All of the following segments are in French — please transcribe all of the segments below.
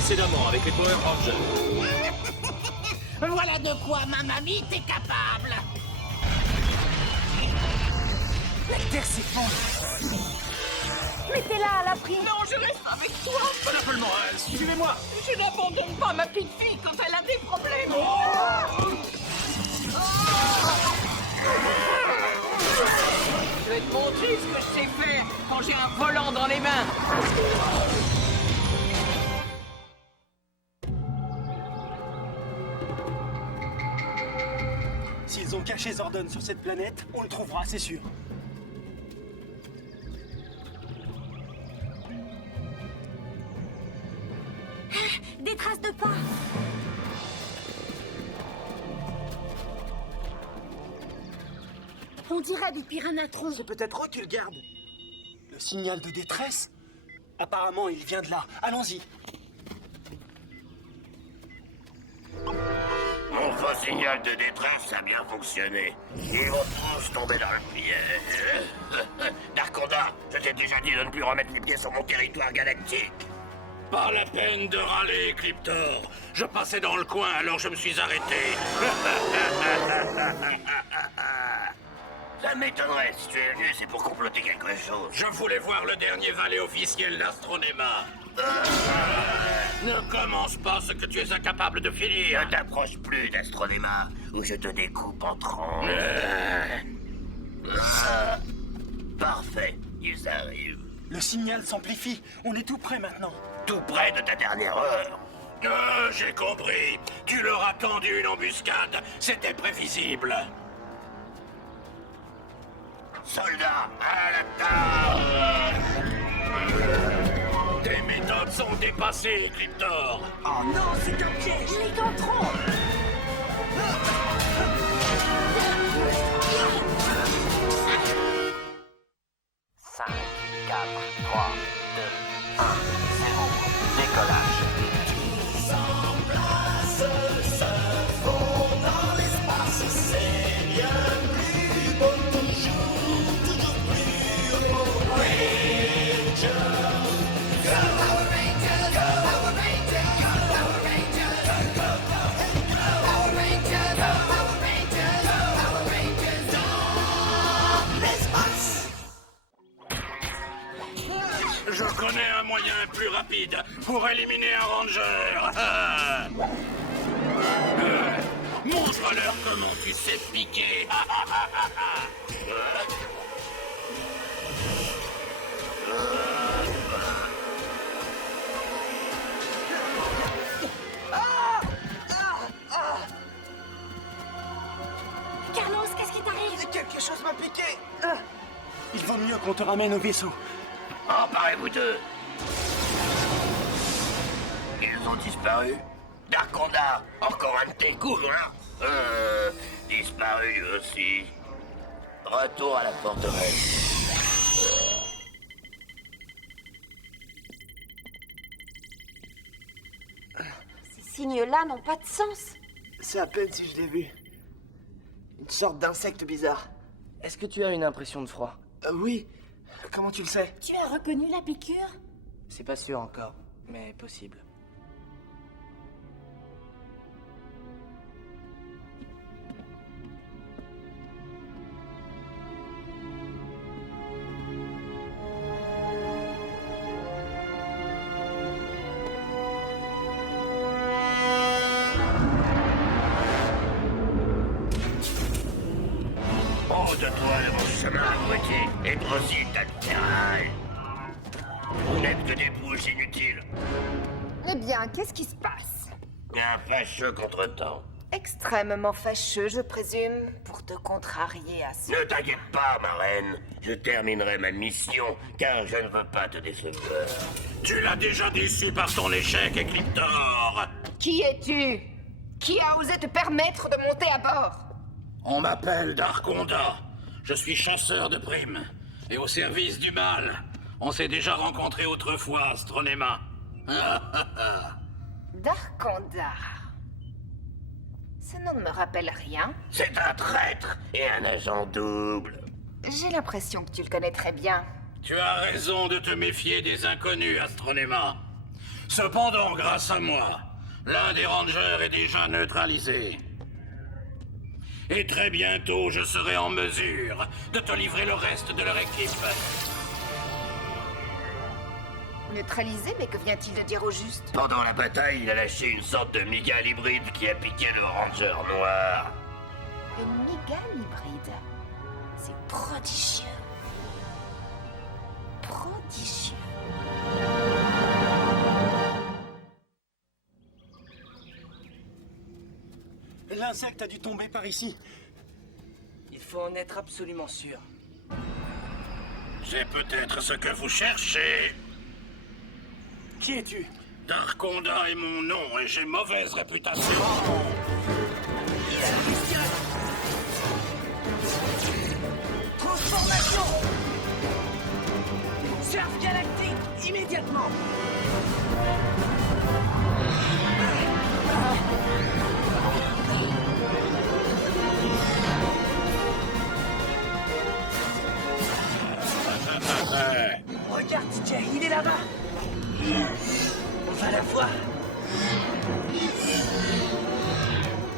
Précédemment, avec les Power Rangers. Voilà de quoi ma mamie est capable. La Terre s'effondre. Mais t'es là à l'abri. Non, je reste avec toi. Simplement, suivez-moi. Je n'abandonne pas ma petite fille quand elle a des problèmes. Je vais te montrer ce que je sais faire quand j'ai un volant dans les mains. S'ils ont caché Zordon sur cette planète, on le trouvera, c'est sûr. Des traces de pas. On dirait des pyranatrons. C'est peut-être eux qui le gardent. Le signal de détresse? Apparemment, il vient de là. Allons-y. Mon faux signal de détresse a bien fonctionné. Ils vont tous tomber dans le piège. Darkonda, je t'ai déjà dit de ne plus remettre les pieds sur mon territoire galactique. Pas la peine de râler, Cryptor. Je passais dans le coin, alors je me suis arrêté. Ça m'étonnerait si tu es venu, c'est pour comploter quelque chose. Je voulais voir le dernier valet officiel d'Astronema. Ne commence pas ce que tu es incapable de finir. Ne t'approche plus d'Astronema, ou je te découpe en tranches. Parfait, ils arrivent. Le signal s'amplifie. On est tout près maintenant. Tout près de ta dernière heure. J'ai compris. Tu leur as tendu une embuscade. C'était prévisible. Soldats, à l'attaque! Tes méthodes sont dépassées, Cryptor. Oh non, c'est un piège. Les contrôles. 5, 4, 3, 2, 1, 0. Décollage. Je connais un moyen plus rapide pour éliminer un ranger. Montre-leur comment tu sais piquer. Carlos, qu'est-ce qui t'arrive? Quelque chose m'a piqué. Il vaut mieux qu'on te ramène au vaisseau. Emparez-vous d'eux. Ils ont disparu. Darkonda, encore un de tes coups, hein? Disparu aussi. Retour à la forteresse. Ces signes-là n'ont pas de sens. C'est à peine si je l'ai vu. Une sorte d'insecte bizarre. Est-ce que tu as une impression de froid? Oui. Comment tu le sais? Tu as reconnu la piqûre? C'est pas sûr encore, mais possible. Oh, de toi de mon chemin, abruti. Et toi aussi, t'as le terrain. Vous n'êtes que des bouches inutiles. Eh bien, qu'est-ce qui se passe? Un fâcheux contretemps. Extrêmement fâcheux, je présume, pour te contrarier à ce... Ne t'inquiète pas, ma reine. Je terminerai ma mission, car je ne veux pas te décevoir. Tu l'as déjà déçu par ton échec, Ecliptor. Qui es-tu? Qui a osé te permettre de monter à bord? On m'appelle Darkonda. Je suis chasseur de primes et au service du mal. On s'est déjà rencontrés autrefois, Astronema. Darkonda. Ce nom ne me rappelle rien. C'est un traître et un agent double. J'ai l'impression que tu le connais très bien. Tu as raison de te méfier des inconnus, Astronema. Cependant, grâce à moi, l'un des rangers est déjà neutralisé. Et très bientôt, je serai en mesure de te livrer le reste de leur équipe. Neutralisé, mais que vient-il de dire au juste? Pendant la bataille, il a lâché une sorte de migale hybride qui a piqué le ranger noir. Une migale hybride. C'est prodigieux. Prodigieux. L'insecte a dû tomber par ici. Il faut en être absolument sûr. C'est peut-être ce que vous cherchez. Qui es-tu? Darkonda est mon nom et j'ai mauvaise réputation. Transformation! Surf galactique, immédiatement! Regarde, DJ, il est là-bas! On va la voir!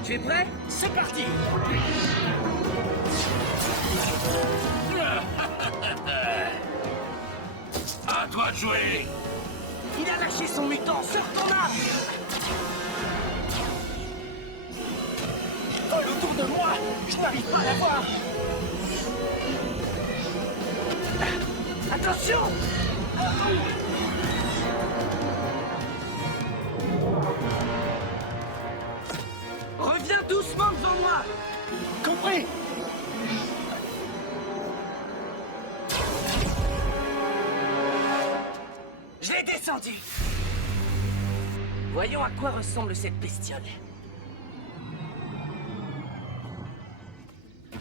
Tu es prêt? C'est parti! À toi de jouer. Il a lâché son mutant sur ton arme! Vole autour de moi! Je n'arrive pas à la voir! Attention! Reviens doucement devant moi! Compris? Je l'ai descendu! Voyons à quoi ressemble cette bestiole.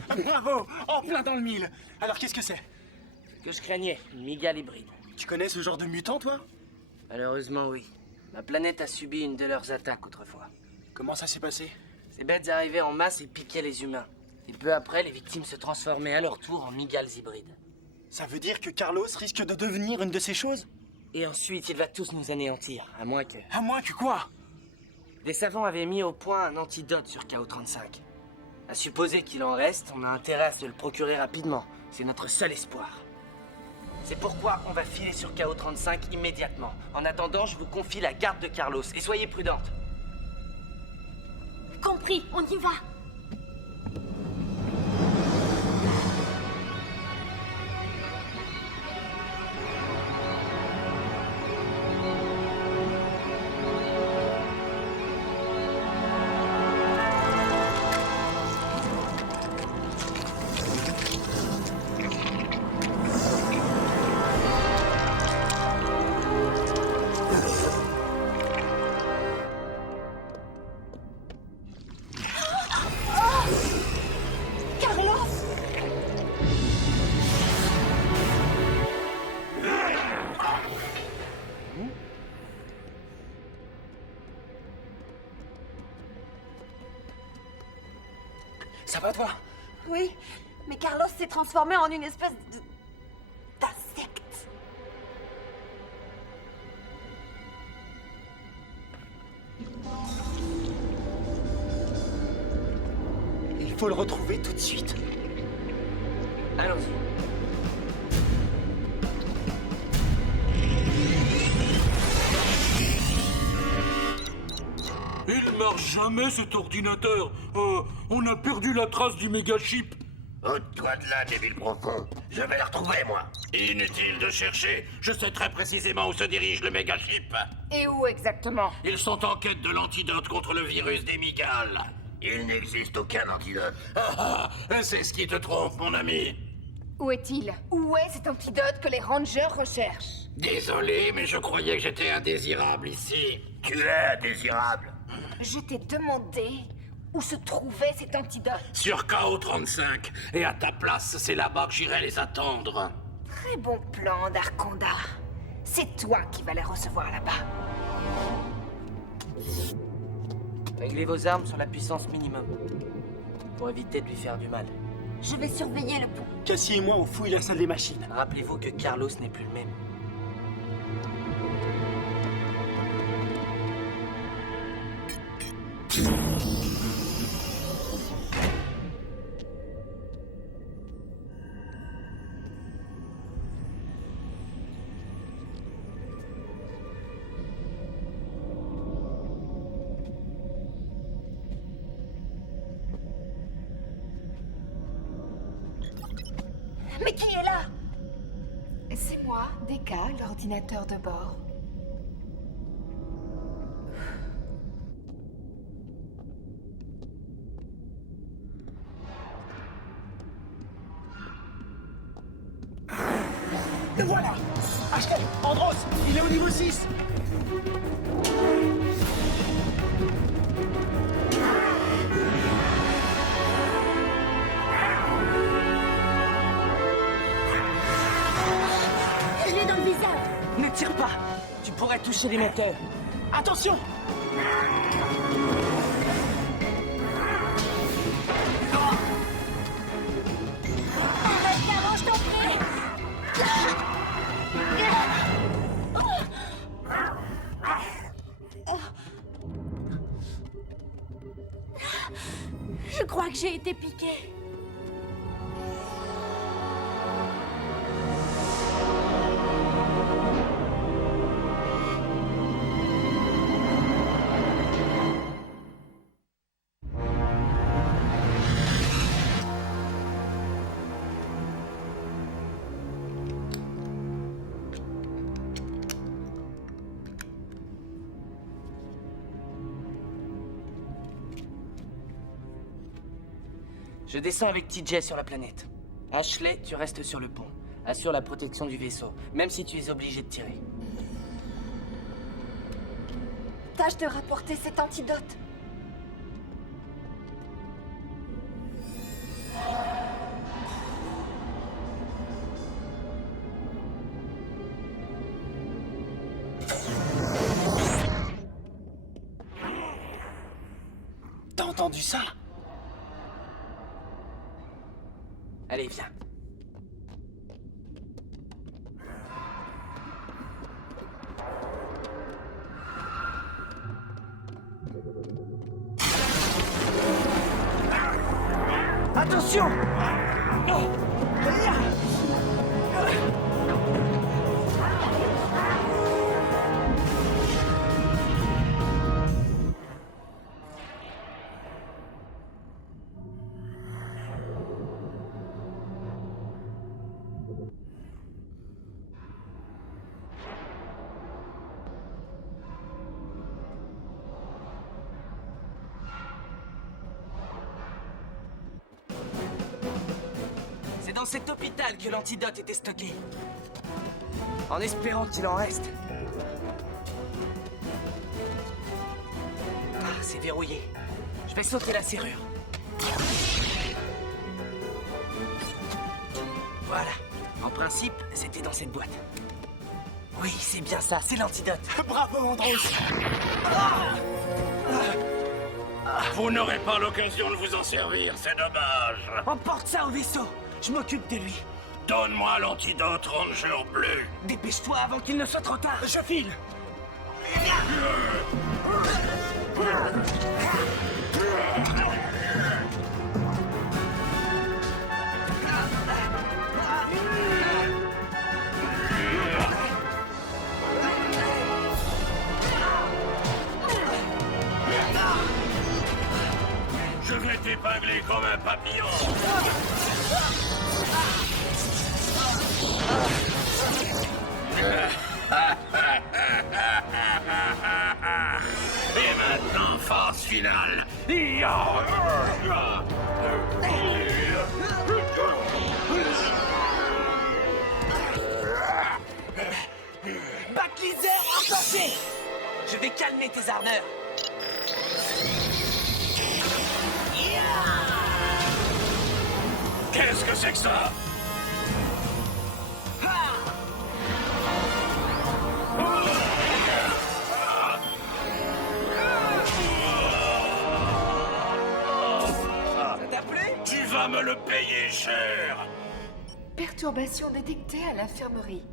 Bravo! En plein dans le mille. Alors qu'est-ce que c'est? Que je craignais, une migale hybride. Tu connais ce genre de mutant, toi? Malheureusement, oui. Ma planète a subi une de leurs attaques autrefois. Comment ça s'est passé? Ces bêtes arrivaient en masse et piquaient les humains. Et peu après, les victimes se transformaient à leur tour en migales hybrides. Ça veut dire que Carlos risque de devenir une de ces choses? Et ensuite, il va tous nous anéantir, à moins que... À moins que quoi? Des savants avaient mis au point un antidote sur KO-35. À supposer qu'il en reste, on a intérêt à se le procurer rapidement. C'est notre seul espoir. C'est pourquoi on va filer sur KO-35 immédiatement. En attendant, je vous confie la garde de Carlos, et soyez prudente. Compris, on y va. Ça va, toi? Oui, mais Carlos s'est transformé en une espèce d'insecte. Il faut le retrouver tout de suite. Allons-y. Il marche jamais cet ordinateur. On a perdu la trace du méga chip. Ôte-toi de là, débile profond. Je vais le retrouver, moi. Inutile de chercher. Je sais très précisément où se dirige le méga chip. Et où exactement? Ils sont en quête de l'antidote contre le virus des migales. Il n'existe aucun antidote. C'est ce qui te trompe, mon ami. Où est-il? Où est cet antidote que les rangers recherchent? Désolé, mais je croyais que j'étais indésirable ici. Tu es indésirable. Je t'ai demandé où se trouvait cet antidote. Sur KO-35. Et à ta place, c'est là-bas que j'irai les attendre. Très bon plan, Darkonda. C'est toi qui vas les recevoir là-bas. Réglez vos armes sur la puissance minimum. Pour éviter de lui faire du mal. Je vais surveiller le pont. Cassie et moi, on fouille la salle des machines. Rappelez-vous que Carlos n'est plus le même. Mais qui est là? C'est moi, Deka, l'ordinateur de bord. Le voilà! Ashley! Andros! Il est au niveau 6! Je l'ai dans le visage. Ne tire pas. Tu pourrais toucher les moteurs. Attention! Arrête, Carlo, je t'en prie. Je crois que j'ai été piquée. Je descends avec TJ sur la planète. Ashley, tu restes sur le pont. Assure la protection du vaisseau, même si tu es obligé de tirer. Tâche de rapporter cet antidote. T'as entendu ça? Allez, viens. Attention! C'est dans cet hôpital que l'antidote était stocké. En espérant qu'il en reste. Ah, c'est verrouillé. Je vais sauter la serrure. Voilà. En principe, c'était dans cette boîte. Oui, c'est bien ça, c'est l'antidote. Bravo, Andros! Vous n'aurez pas l'occasion de vous en servir, c'est dommage. Emporte ça au vaisseau. Je m'occupe de lui. Donne-moi l'antidote, Ranger Bleu. Dépêche-toi avant qu'il ne soit trop tard. Je file! Je vais t'épingler comme un papillon. Et maintenant, phase finale. Backlizer enclenché. Je vais calmer tes ardeurs. Qu'est-ce que c'est que ça? Ça t'a plu? Tu vas me le payer cher. Perturbation détectée à l'infirmerie.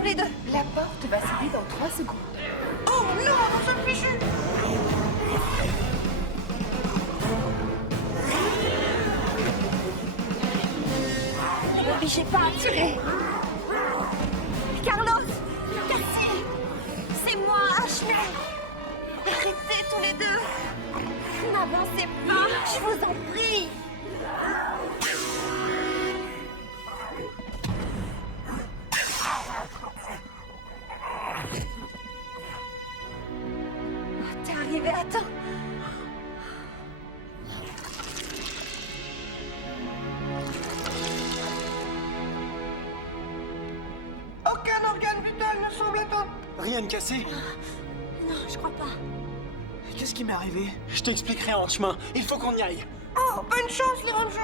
tous les deux. La porte va s'ouvrir dans 3 secondes. Oh non, mon seul fichu. Ne m'obligez pas à tirer. Carlos, Cassie, c'est moi, Ashley. Arrêtez tous les deux. N'avancez pas, je vous en prie. T'es arrivé à temps. Aucun organe vital ne semble atteint. Rien de cassé. Non, je crois pas. Qu'est-ce qui m'est arrivé? Je t'expliquerai en chemin. Il faut qu'on y aille. Oh, bonne chance, les rangers.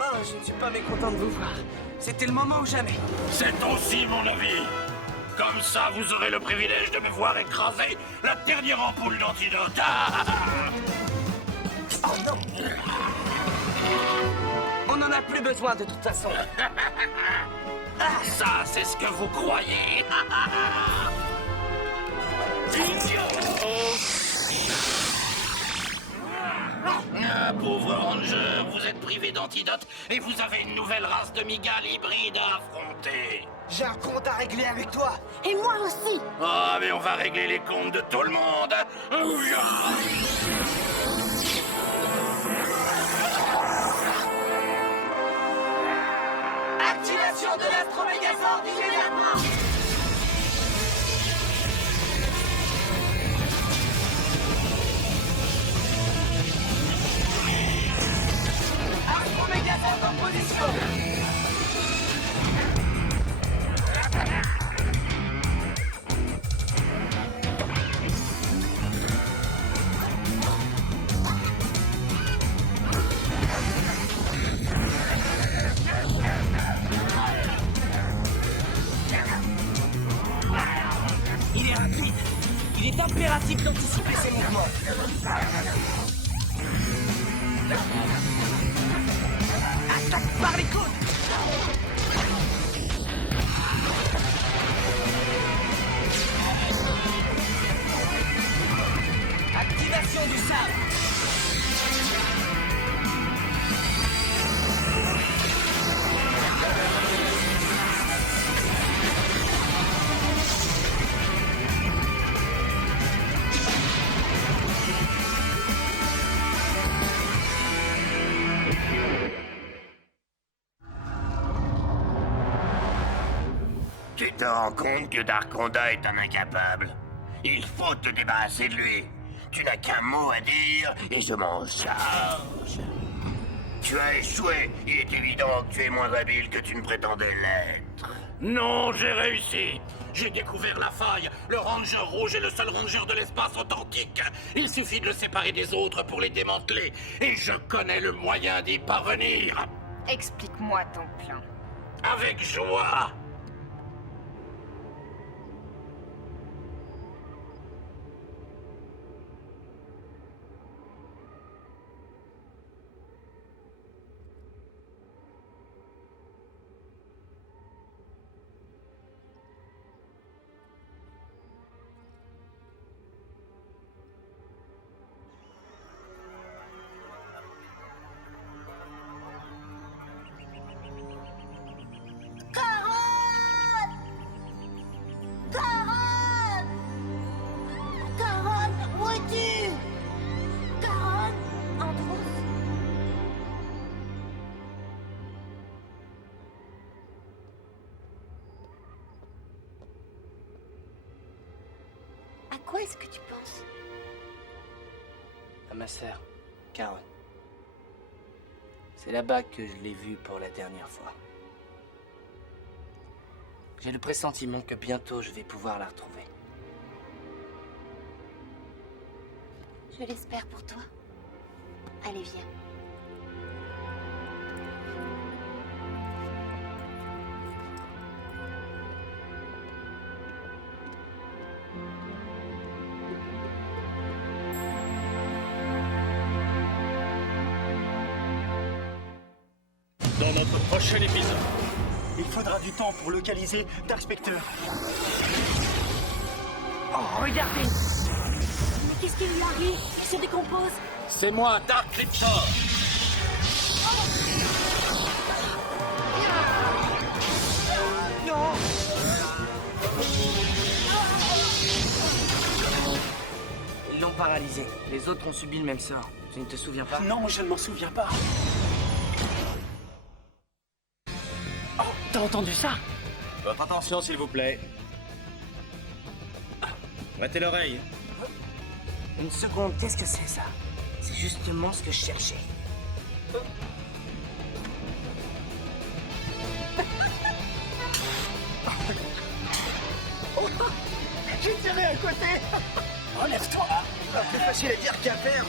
Oh, je ne suis pas mécontent de vous voir. C'était le moment ou jamais. C'est aussi mon avis. Comme ça, vous aurez le privilège de me voir écraser la dernière ampoule d'antidote. Oh non! On n'en a plus besoin de toute façon. Ça, c'est ce que vous croyez. Pauvre Ranger, vous êtes privé d'antidote et vous avez une nouvelle race de migales hybrides à affronter. J'ai un compte à régler avec toi. Et moi aussi. Ah, mais on va régler les comptes de tout le monde. Activation de l'Astromégazord immédiatement. Astromégazord en position. Il est rapide. Il est impératif d'anticiper ses mouvements. Attaque par les côtes. Activation du sabre. Tu te rends compte que Darkonda est un incapable? Il faut te débarrasser de lui. Tu n'as qu'un mot à dire et je m'en charge. Tu as échoué. Il est évident que tu es moins habile que tu ne prétendais l'être. Non, j'ai réussi. J'ai découvert la faille. Le Ranger rouge est le seul Ranger de l'espace authentique. Il suffit de le séparer des autres pour les démanteler. Et je connais le moyen d'y parvenir. Explique-moi ton plan. Avec joie. À quoi est-ce que tu penses? À ma sœur, Caron. C'est là-bas que je l'ai vue pour la dernière fois. J'ai le pressentiment que bientôt je vais pouvoir la retrouver. Je l'espère pour toi. Allez, viens. dans notre prochain épisode. Il faudra du temps pour localiser Dark Spectre. Oh, regardez! Mais qu'est-ce qu'il lui arrive? Il se décompose. C'est moi, Dark Clipper. Non! Ils l'ont paralysé. Les autres ont subi le même sort. Tu ne te souviens pas? Non, je ne m'en souviens pas. Oh, t'as entendu ça? Votre attention, s'il vous plaît. Prêtez l'oreille. Une seconde, qu'est-ce que c'est ça? C'est justement ce que je cherchais. J'ai tiré à côté. Relève-toi. Plus facile à dire qu'à faire.